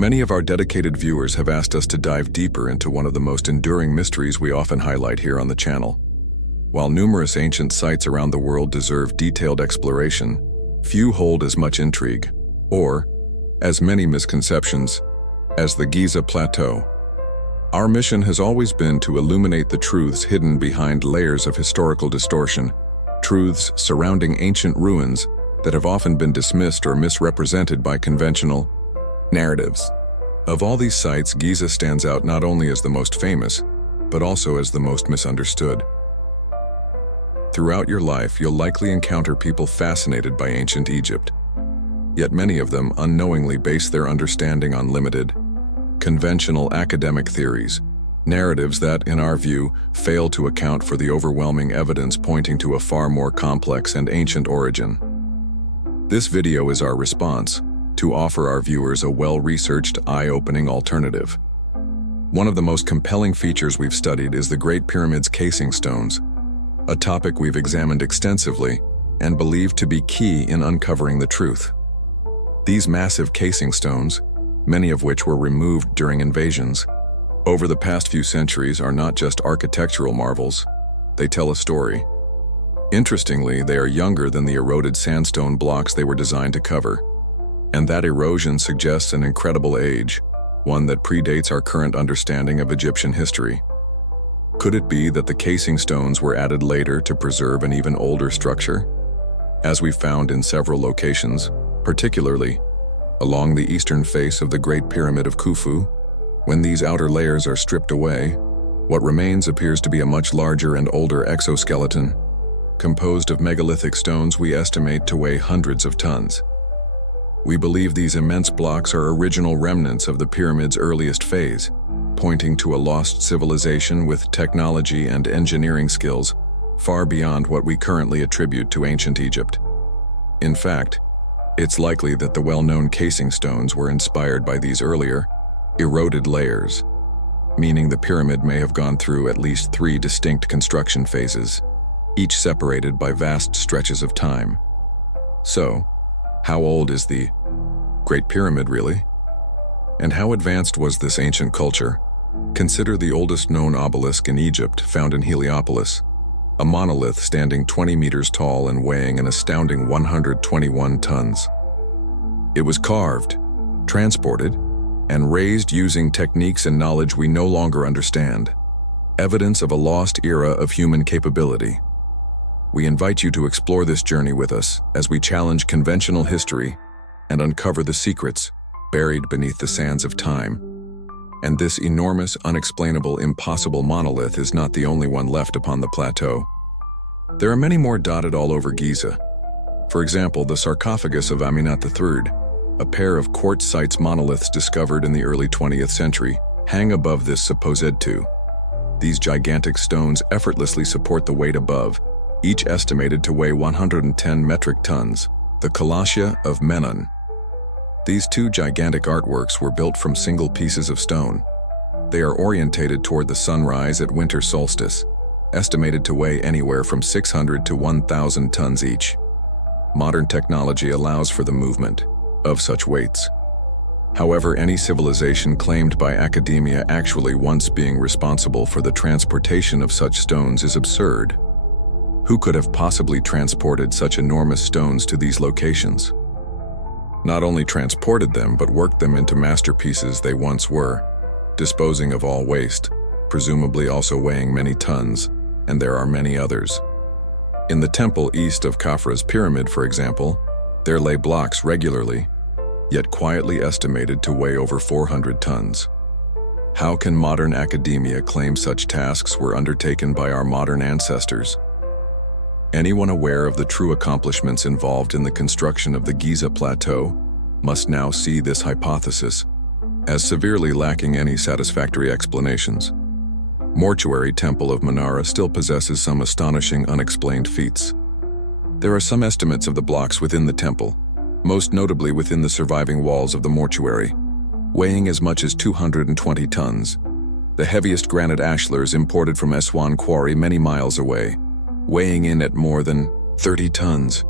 Many of our dedicated viewers have asked us to dive deeper into one of the most enduring mysteries we often highlight here on the channel. While numerous ancient sites around the world deserve detailed exploration, few hold as much intrigue, or as many misconceptions, as the Giza Plateau. Our mission has always been to illuminate the truths hidden behind layers of historical distortion, truths surrounding ancient ruins that have often been dismissed or misrepresented by conventional narratives. Of all these sites, Giza stands out not only as the most famous, but also as the most misunderstood. Throughout your life, you'll likely encounter people fascinated by ancient Egypt. Yet many of them unknowingly base their understanding on limited, conventional academic theories, narratives that, in our view, fail to account for the overwhelming evidence pointing to a far more complex and ancient origin. This video is our response to offer our viewers a well-researched, eye-opening alternative. One of the most compelling features we've studied is the Great Pyramid's casing stones, a topic we've examined extensively and believed to be key in uncovering the truth. These massive casing stones, many of which were removed during invasions, over the past few centuries are not just architectural marvels, they tell a story. Interestingly, they are younger than the eroded sandstone blocks they were designed to cover. And that erosion suggests an incredible age, one that predates our current understanding of Egyptian history. Could it be that the casing stones were added later to preserve an even older structure? As we found in several locations, particularly along the eastern face of the Great Pyramid of Khufu, when these outer layers are stripped away, what remains appears to be a much larger and older exoskeleton, composed of megalithic stones we estimate to weigh hundreds of tons. We believe these immense blocks are original remnants of the pyramid's earliest phase, pointing to a lost civilization with technology and engineering skills far beyond what we currently attribute to ancient Egypt. In fact, it's likely that the well-known casing stones were inspired by these earlier, eroded layers, meaning the pyramid may have gone through at least 3 distinct construction phases, each separated by vast stretches of time. So, how old is the Great Pyramid really? And how advanced was this ancient culture? Consider the oldest known obelisk in Egypt, found in Heliopolis, a monolith standing 20 meters tall and weighing an astounding 121 tons. It was carved, transported, and raised using techniques and knowledge we no longer understand, evidence of a lost era of human capability. We invite you to explore this journey with us as we challenge conventional history and uncover the secrets buried beneath the sands of time. And this enormous, unexplainable, impossible monolith is not the only one left upon the plateau. There are many more dotted all over Giza. For example, the sarcophagus of Amenhotep III, a pair of quartz monoliths discovered in the early 20th century, hang above this supposed tomb. These gigantic stones effortlessly support the weight above, each estimated to weigh 110 metric tons, the Colossia of Menon. These 2 gigantic artworks were built from single pieces of stone. They are orientated toward the sunrise at winter solstice, estimated to weigh anywhere from 600 to 1,000 tons each. Modern technology allows for the movement of such weights. However, any civilization claimed by academia actually once being responsible for the transportation of such stones is absurd. Who could have possibly transported such enormous stones to these locations? Not only transported them, but worked them into masterpieces they once were, disposing of all waste, presumably also weighing many tons, and there are many others. In the temple east of Khafra's pyramid, for example, there lay blocks regularly, yet quietly estimated to weigh over 400 tons. How can modern academia claim such tasks were undertaken by our modern ancestors? Anyone aware of the true accomplishments involved in the construction of the Giza Plateau must now see this hypothesis as severely lacking any satisfactory explanations. Mortuary Temple of Menara still possesses some astonishing unexplained feats. There are some estimates of the blocks within the temple, most notably within the surviving walls of the mortuary, weighing as much as 220 tons. The heaviest granite ashlars imported from Aswan Quarry many miles away, weighing in at more than 30 tons.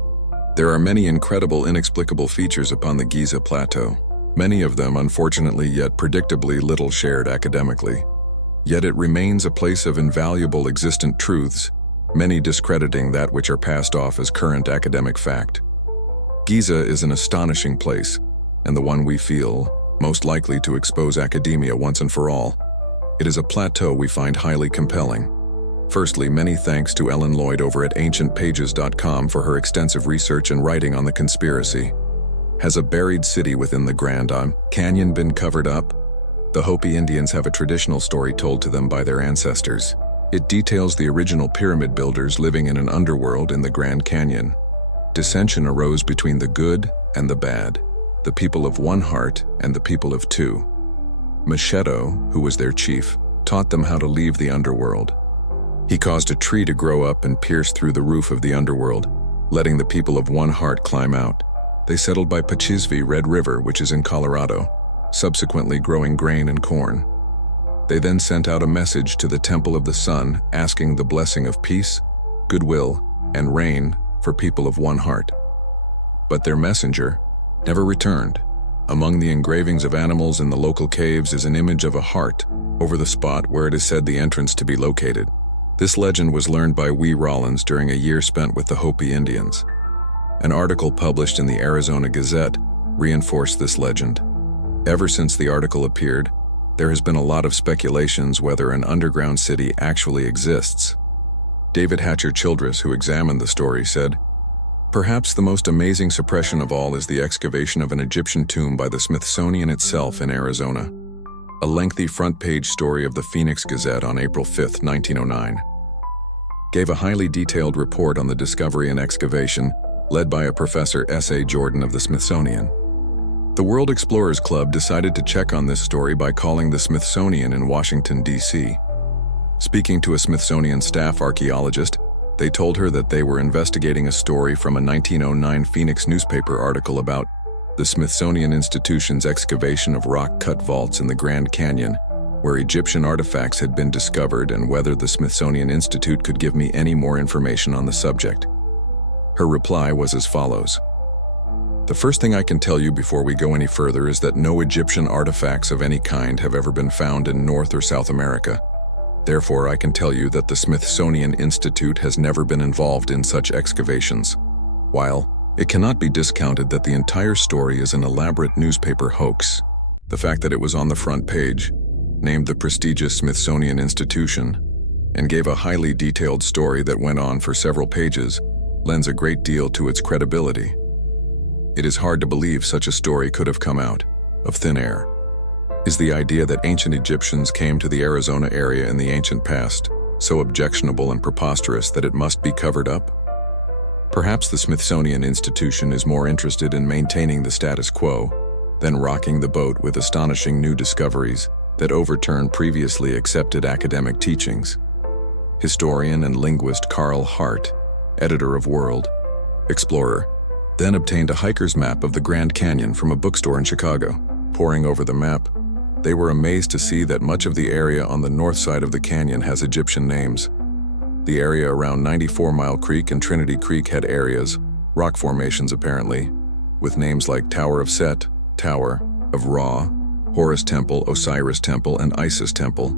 There are many incredible, inexplicable features upon the Giza Plateau. many of them unfortunately yet predictably little shared academically. Yet it remains a place of invaluable existent truths, many discrediting that which are passed off as current academic fact. Giza is an astonishing place, and the one we feel most likely to expose academia once and for all. It is a plateau we find highly compelling. Firstly, many thanks to Ellen Lloyd over at ancientpages.com for her extensive research and writing on the conspiracy. Has a buried city within the Grand Canyon been covered up? The Hopi Indians have a traditional story told to them by their ancestors. It details the original pyramid builders living in an underworld in the Grand Canyon. Dissension arose between the good and the bad, the people of one heart and the people of two. Machado, who was their chief, taught them how to leave the underworld. He caused a tree to grow up and pierce through the roof of the underworld, letting the people of one heart climb out. They settled by Pachisvi Red River, which is in Colorado, subsequently growing grain and corn. They then sent out a message to the Temple of the Sun asking the blessing of peace, goodwill, and rain for people of one heart. But their messenger never returned. Among the engravings of animals in the local caves is an image of a heart over the spot where it is said the entrance to be located. This legend was learned by Wee Rollins during a year spent with the Hopi Indians. An article published in the Arizona Gazette reinforced this legend. Ever since the article appeared, there has been a lot of speculations whether an underground city actually exists. David Hatcher Childress, who examined the story, said, "Perhaps the most amazing suppression of all is the excavation of an Egyptian tomb by the Smithsonian itself in Arizona." A lengthy front-page story of the Phoenix Gazette on April 5, 1909, gave a highly detailed report on the discovery and excavation, led by a Professor S.A. Jordan of the Smithsonian. The World Explorers Club decided to check on this story by calling the Smithsonian in Washington, D.C. Speaking to a Smithsonian staff archaeologist, they told her that they were investigating a story from a 1909 Phoenix newspaper article about the Smithsonian Institution's excavation of rock-cut vaults in the Grand Canyon, where Egyptian artifacts had been discovered, and whether the Smithsonian Institute could give me any more information on the subject. Her reply was as follows. "The first thing I can tell you before we go any further is that no Egyptian artifacts of any kind have ever been found in North or South America. Therefore, I can tell you that the Smithsonian Institute has never been involved in such excavations. While it cannot be discounted that the entire story is an elaborate newspaper hoax, the fact that it was on the front page, named the prestigious Smithsonian Institution, and gave a highly detailed story that went on for several pages, lends a great deal to its credibility. It is hard to believe such a story could have come out of thin air. Is the idea that ancient Egyptians came to the Arizona area in the ancient past so objectionable and preposterous that it must be covered up? Perhaps the Smithsonian Institution is more interested in maintaining the status quo than rocking the boat with astonishing new discoveries that overturn previously accepted academic teachings. Historian and linguist Carl Hart, editor of World Explorer, then obtained a hiker's map of the Grand Canyon from a bookstore in Chicago. Poring over the map, they were amazed to see that much of the area on the north side of the canyon has Egyptian names. The area around 94 Mile Creek and Trinity Creek had areas, rock formations apparently, with names like Tower of Set, Tower of Ra, Horus Temple, Osiris Temple, and Isis Temple.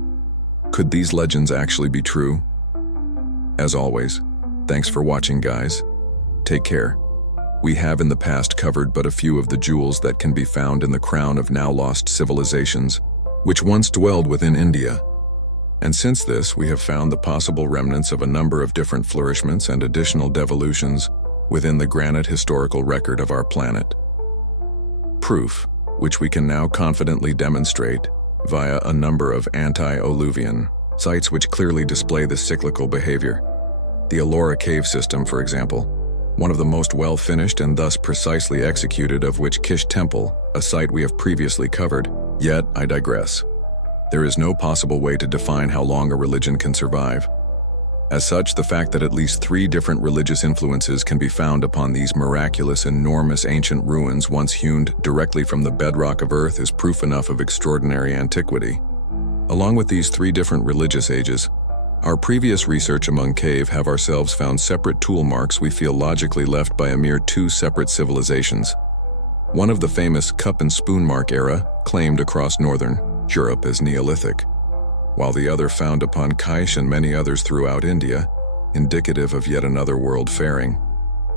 Could these legends actually be true? As always, thanks for watching, guys. Take care. We have in the past covered but a few of the jewels that can be found in the crown of now lost civilizations, which once dwelled within India. And since this, we have found the possible remnants of a number of different flourishments and additional devolutions within the granite historical record of our planet. Proof, which we can now confidently demonstrate via a number of antediluvian sites which clearly display this cyclical behavior. The Ellora cave system, for example, one of the most well-finished and thus precisely executed of which Kish Temple, a site we have previously covered. Yet, I digress. There is no possible way to define how long a religion can survive. As such, the fact that at least 3 different religious influences can be found upon these miraculous, enormous ancient ruins once hewn directly from the bedrock of Earth is proof enough of extraordinary antiquity. Along with these 3 different religious ages, our previous research among cave have ourselves found separate tool marks we feel logically left by a mere 2 separate civilizations. One of the famous cup and spoon mark era claimed across northern Europe as Neolithic, while the other found upon Kaish and many others throughout India, indicative of yet another world faring,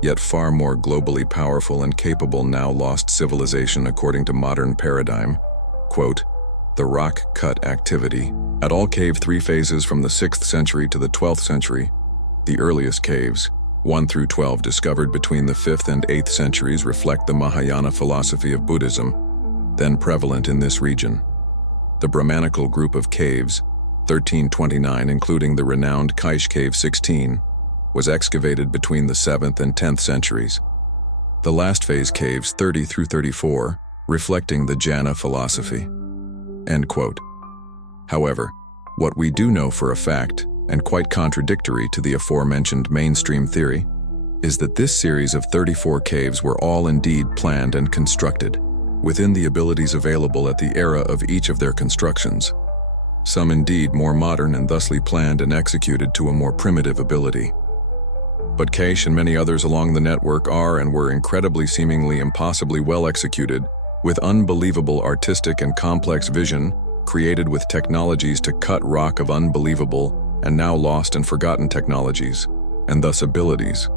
yet far more globally powerful and capable now lost civilization according to modern paradigm. Quote, the rock cut activity. At all cave 3 phases from the 6th century to the 12th century, the earliest caves, 1 through 12 discovered between the 5th and 8th centuries reflect the Mahayana philosophy of Buddhism, then prevalent in this region. The Brahmanical group of caves, 1329 including the renowned Kaish Cave 16, was excavated between the 7th and 10th centuries. The last phase caves 30 through 34, reflecting the Jhana philosophy. End quote. However, what we do know for a fact, and quite contradictory to the aforementioned mainstream theory, is that this series of 34 caves were all indeed planned and constructed, within the abilities available at the era of each of their constructions. Some indeed more modern and thusly planned and executed to a more primitive ability. But Kaish and many others along the network are and were incredibly seemingly impossibly well executed, with unbelievable artistic and complex vision, created with technologies to cut rock of unbelievable and now lost and forgotten technologies, and thus abilities.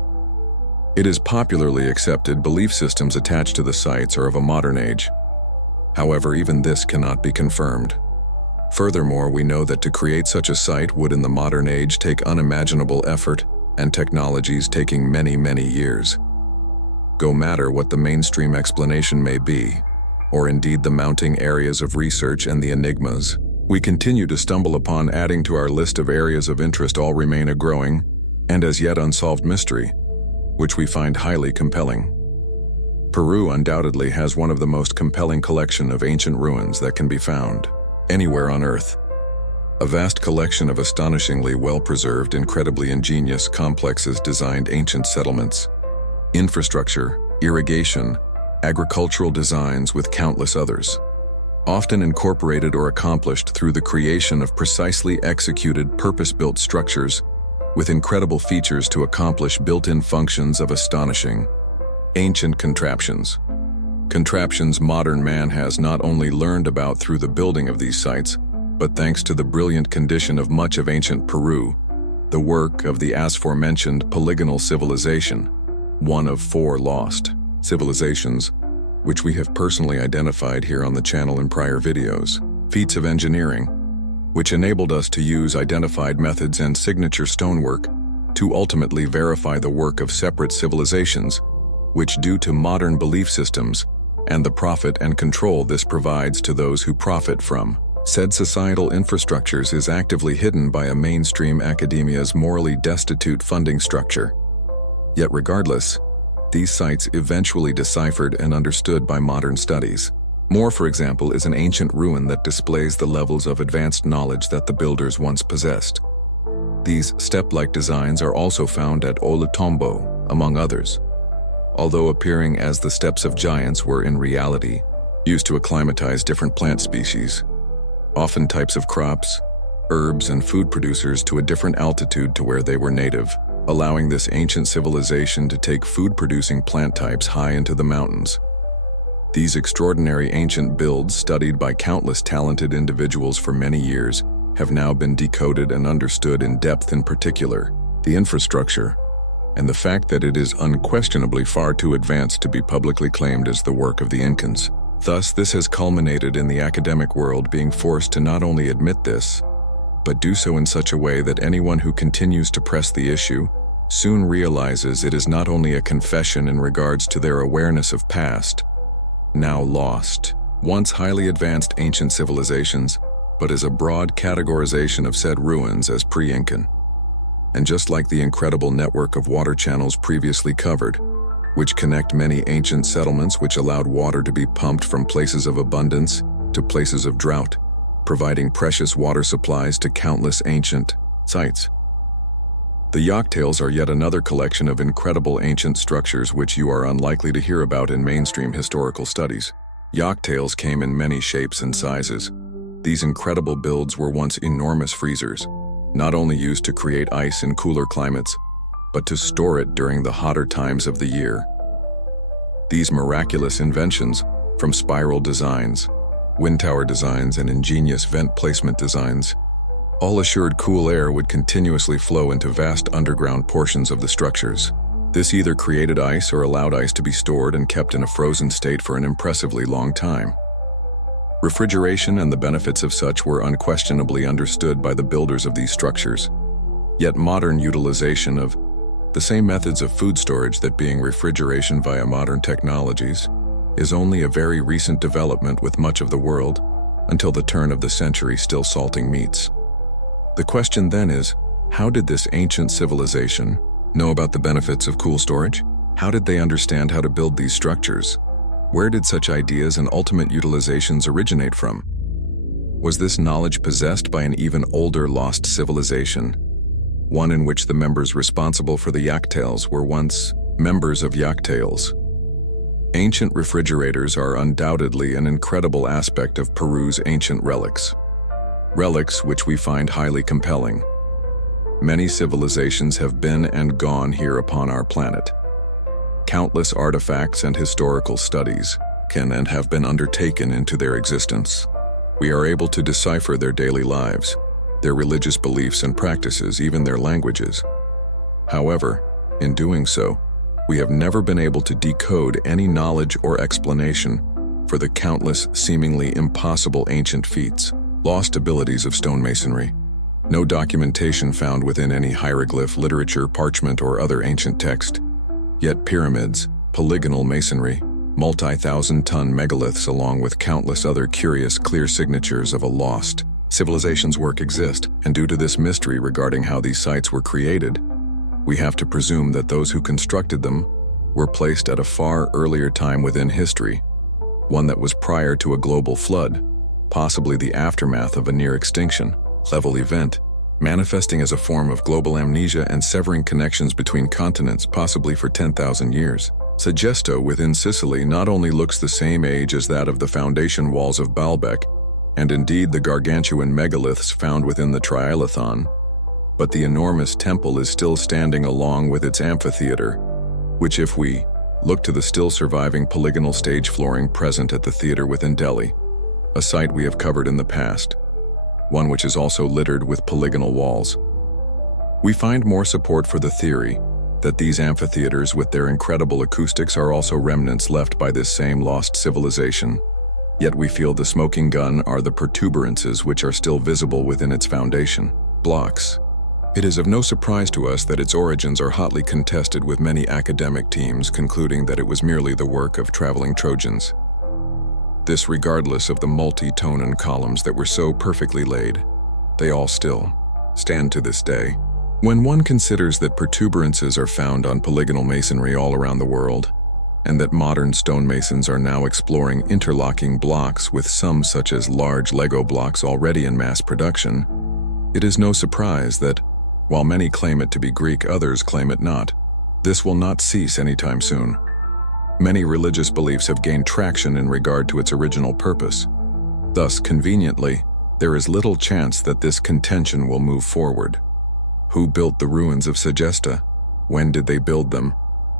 It is popularly accepted belief systems attached to the sites are of a modern age. However, even this cannot be confirmed. Furthermore, we know that to create such a site would in the modern age take unimaginable effort and technologies taking many, many years. Go matter what the mainstream explanation may be, or indeed the mounting areas of research and the enigmas, we continue to stumble upon adding to our list of areas of interest all remain a growing and as yet unsolved mystery, which we find highly compelling. Peru undoubtedly has one of the most compelling collection of ancient ruins that can be found anywhere on Earth. A vast collection of astonishingly well-preserved, incredibly ingenious complexes designed ancient settlements, infrastructure, irrigation, agricultural designs with countless others, often incorporated or accomplished through the creation of precisely executed purpose-built structures with incredible features to accomplish built-in functions of astonishing, ancient contraptions. Contraptions modern man has not only learned about through the building of these sites, but thanks to the brilliant condition of much of ancient Peru, the work of the aforementioned polygonal civilization, one of 4 lost civilizations, which we have personally identified here on the channel in prior videos, feats of engineering, which enabled us to use identified methods and signature stonework to ultimately verify the work of separate civilizations, which due to modern belief systems and the profit and control this provides to those who profit from said societal infrastructures is actively hidden by a mainstream academia's morally destitute funding structure. Yet regardless, these sites eventually deciphered and understood by modern studies. More, for example, is an ancient ruin that displays the levels of advanced knowledge that the builders once possessed. These step-like designs are also found at Olutombo, among others. Although appearing as the steps of giants were in reality used to acclimatize different plant species, often types of crops, herbs, and food producers to a different altitude to where they were native, allowing this ancient civilization to take food-producing plant types high into the mountains. These extraordinary ancient builds, studied by countless talented individuals for many years, have now been decoded and understood in depth, in particular, the infrastructure, and the fact that it is unquestionably far too advanced to be publicly claimed as the work of the Incans. Thus, this has culminated in the academic world being forced to not only admit this, but do so in such a way that anyone who continues to press the issue soon realizes it is not only a confession in regards to their awareness of past, now lost, once highly advanced ancient civilizations, but is a broad categorization of said ruins as pre-Incan. And just like the incredible network of water channels previously covered, which connect many ancient settlements which allowed water to be pumped from places of abundance to places of drought, providing precious water supplies to countless ancient sites. The Yoktails are yet another collection of incredible ancient structures which you are unlikely to hear about in mainstream historical studies. Yoktails came in many shapes and sizes. These incredible builds were once enormous freezers, not only used to create ice in cooler climates, but to store it during the hotter times of the year. These miraculous inventions, from spiral designs, wind tower designs, and ingenious vent placement designs, all assured cool air would continuously flow into vast underground portions of the structures. This either created ice or allowed ice to be stored and kept in a frozen state for an impressively long time. Refrigeration and the benefits of such were unquestionably understood by the builders of these structures. Yet modern utilization of the same methods of food storage, that being refrigeration via modern technologies, is only a very recent development with much of the world, until the turn of the century, still salting meats. The question then is, how did this ancient civilization know about the benefits of cool storage? How did they understand how to build these structures? Where did such ideas and ultimate utilizations originate from? Was this knowledge possessed by an even older lost civilization, one in which the members responsible for the yak-tails were once members of yak-tails? Ancient refrigerators are undoubtedly an incredible aspect of Peru's ancient relics. Relics which we find highly compelling. Many civilizations have been and gone here upon our planet. Countless artifacts and historical studies can and have been undertaken into their existence. We are able to decipher their daily lives, their religious beliefs and practices, even their languages. However, in doing so, we have never been able to decode any knowledge or explanation for the countless, seemingly impossible ancient feats, lost abilities of stonemasonry. No documentation found within any hieroglyph, literature, parchment, or other ancient text. Yet pyramids, polygonal masonry, multi-thousand-ton megaliths, along with countless other curious, clear signatures of a lost civilization's work exist, and due to this mystery regarding how these sites were created, we have to presume that those who constructed them were placed at a far earlier time within history, one that was prior to a global flood, possibly the aftermath of a near-extinction level event, manifesting as a form of global amnesia and severing connections between continents possibly for 10,000 years. Segesto within Sicily not only looks the same age as that of the foundation walls of Baalbek, and indeed the gargantuan megaliths found within the Trialethon, but the enormous temple is still standing along with its amphitheater, which, if we look to the still surviving polygonal stage flooring present at the theater within Delhi, a site we have covered in the past, one which is also littered with polygonal walls, we find more support for the theory that these amphitheaters with their incredible acoustics are also remnants left by this same lost civilization. Yet we feel the smoking gun are the protuberances which are still visible within its foundation blocks. It is of no surprise to us that its origins are hotly contested, with many academic teams concluding that it was merely the work of traveling Trojans. This regardless of the multi-tonen columns that were so perfectly laid. They all still stand to this day. When one considers that protuberances are found on polygonal masonry all around the world, and that modern stonemasons are now exploring interlocking blocks, with some such as large Lego blocks already in mass production, it is no surprise that, while many claim it to be Greek, others claim it not. This will not cease anytime soon. Many religious beliefs have gained traction in regard to its original purpose. Thus, conveniently, there is little chance that this contention will move forward. Who built the ruins of Segesta? When did they build them?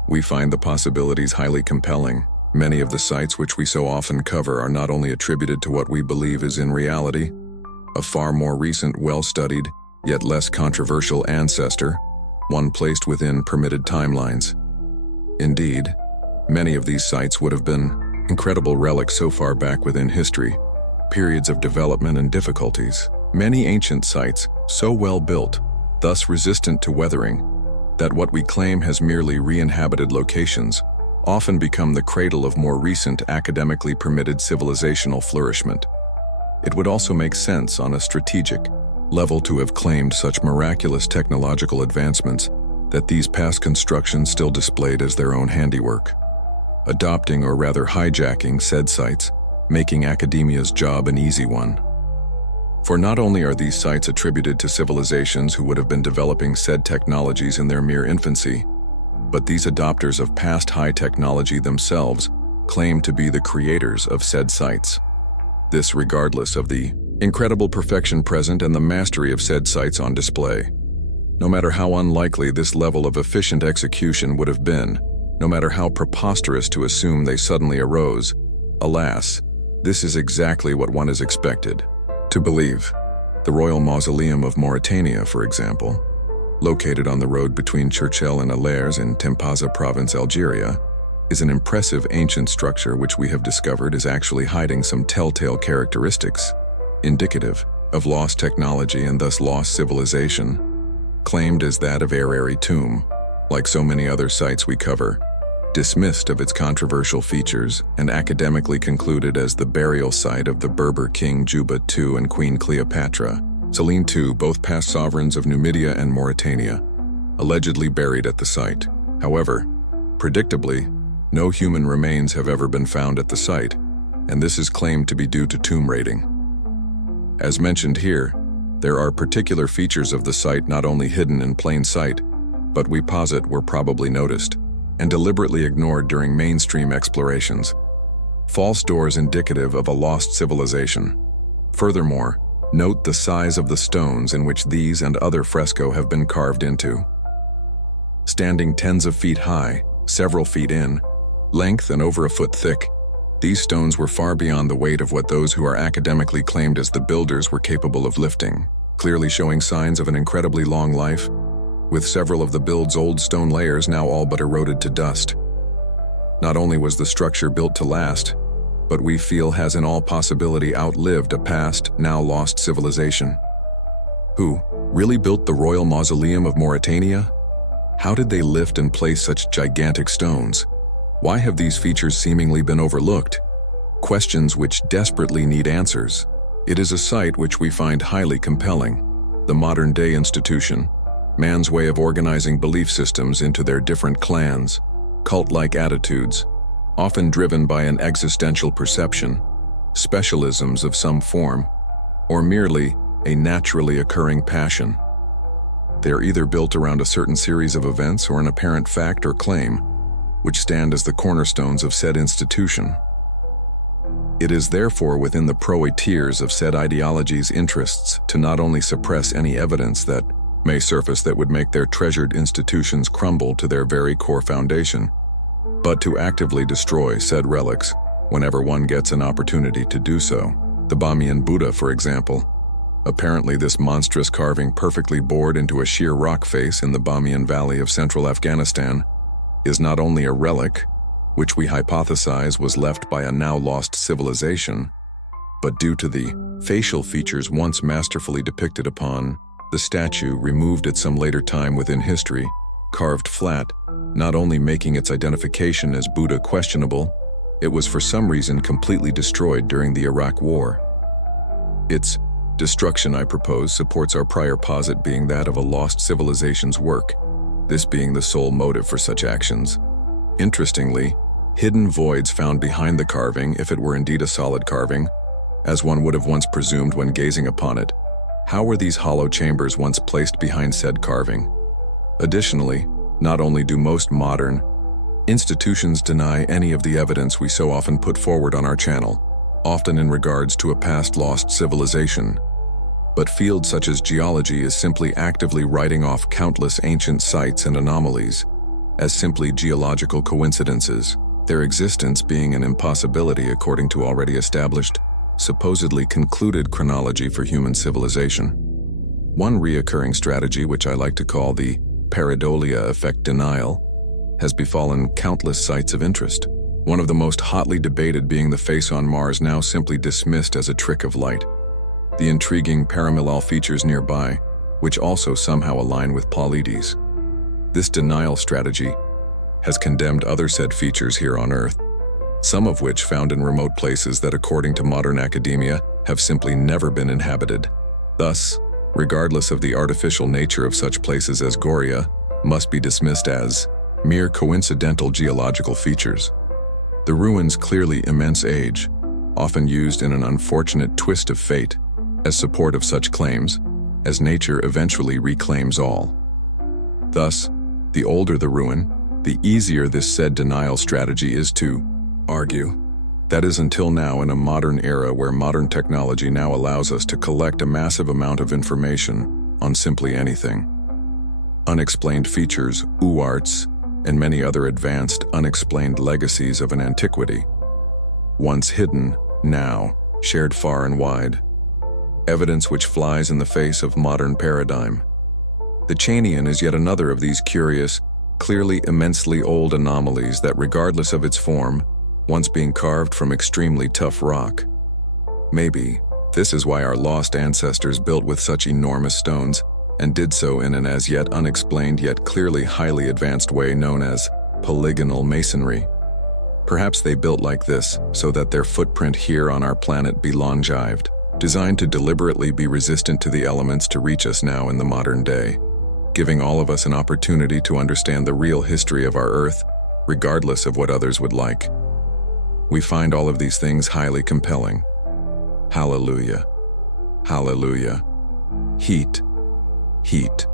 We find the possibilities highly compelling. Many of the sites which we so often cover are not only attributed to what we believe is in reality a far more recent, well-studied, yet less controversial ancestor, one placed within permitted timelines. Indeed, many of these sites would have been incredible relics so far back within history, periods of development and difficulties. Many ancient sites, so well built, thus resistant to weathering, that what we claim has merely re-inhabited locations, often become the cradle of more recent academically permitted civilizational flourishment. It would also make sense on a strategic level to have claimed such miraculous technological advancements that these past constructions still displayed as their own handiwork. Adopting, or rather hijacking, said sites, making academia's job an easy one. For not only are these sites attributed to civilizations who would have been developing said technologies in their mere infancy, but these adopters of past high technology themselves claim to be the creators of said sites. This regardless of the incredible perfection present and the mastery of said sites on display. No matter how unlikely this level of efficient execution would have been, no matter how preposterous to assume they suddenly arose. Alas, this is exactly what one is expected to believe. The Royal Mausoleum of Mauritania, for example, located on the road between Churchill and Allers in Timpaza province, Algeria, is an impressive ancient structure which we have discovered is actually hiding some telltale characteristics, indicative of lost technology and thus lost civilization. Claimed as that of Hariri tomb, like so many other sites we cover, dismissed of its controversial features and academically concluded as the burial site of the Berber king Juba II and Queen Cleopatra, Selene II, both past sovereigns of Numidia and Mauritania, allegedly buried at the site. However, predictably, no human remains have ever been found at the site, and this is claimed to be due to tomb raiding. As mentioned here, there are particular features of the site not only hidden in plain sight, but we posit were probably noticed and deliberately ignored during mainstream explorations. False doors indicative of a lost civilization. Furthermore, note the size of the stones in which these and other fresco have been carved into. Standing tens of feet high, several feet in length and over a foot thick, these stones were far beyond the weight of what those who are academically claimed as the builders were capable of lifting, clearly showing signs of an incredibly long life, with several of the build's old stone layers now all but eroded to dust. Not only was the structure built to last, but we feel has in all possibility outlived a past, now lost civilization. Who really built the Royal Mausoleum of Mauritania? How did they lift and place such gigantic stones? Why have these features seemingly been overlooked? Questions which desperately need answers. It is a site which we find highly compelling. The modern-day institution, man's way of organizing belief systems into their different clans, cult-like attitudes, often driven by an existential perception, specialisms of some form, or merely a naturally occurring passion. They are either built around a certain series of events or an apparent fact or claim, which stand as the cornerstones of said institution. It is therefore within the tiers of said ideology's interests to not only suppress any evidence that may surface that would make their treasured institutions crumble to their very core foundation, but to actively destroy said relics whenever one gets an opportunity to do so. The Bamiyan Buddha, for example. Apparently this monstrous carving perfectly bored into a sheer rock face in the Bamiyan Valley of central Afghanistan is not only a relic, which we hypothesize was left by a now lost civilization, but due to the facial features once masterfully depicted upon the statue removed at some later time within history, carved flat, not only making its identification as Buddha questionable, it was for some reason completely destroyed during the Iraq War. Its destruction, I propose, supports our prior posit being that of a lost civilization's work, this being the sole motive for such actions. Interestingly, hidden voids found behind the carving, if it were indeed a solid carving, as one would have once presumed when gazing upon it. How were these hollow chambers once placed behind said carving? Additionally, not only do most modern institutions deny any of the evidence we so often put forward on our channel, often in regards to a past lost civilization, but fields such as geology is simply actively writing off countless ancient sites and anomalies as simply geological coincidences, their existence being an impossibility according to already established, supposedly concluded chronology for human civilization. One reoccurring strategy, which I like to call the pareidolia effect denial, has befallen countless sites of interest. One of the most hotly debated being the face on Mars, now simply dismissed as a trick of light. The intriguing Paramilal features nearby, which also somehow align with Pleiades. This denial strategy has condemned other said features here on Earth, some of which found in remote places that according to modern academia have simply never been inhabited. Thus, regardless of the artificial nature of such places as Goria, must be dismissed as mere coincidental geological features. The ruins clearly immense age, often used in an unfortunate twist of fate, as support of such claims, as nature eventually reclaims all. Thus, the older the ruin, the easier this said denial strategy is to argue. That is until now in a modern era where modern technology now allows us to collect a massive amount of information on simply anything. Unexplained features, UARTs, and many other advanced, unexplained legacies of an antiquity. Once hidden, now shared far and wide. Evidence which flies in the face of modern paradigm. The Chanian is yet another of these curious, clearly immensely old anomalies that, regardless of its form, once being carved from extremely tough rock. Maybe this is why our lost ancestors built with such enormous stones and did so in an as yet unexplained yet clearly highly advanced way known as polygonal masonry. Perhaps they built like this so that their footprint here on our planet be longeved, designed to deliberately be resistant to the elements to reach us now in the modern day, giving all of us an opportunity to understand the real history of our Earth, regardless of what others would like. We find all of these things highly compelling. Hallelujah. Hallelujah. Heat. Heat.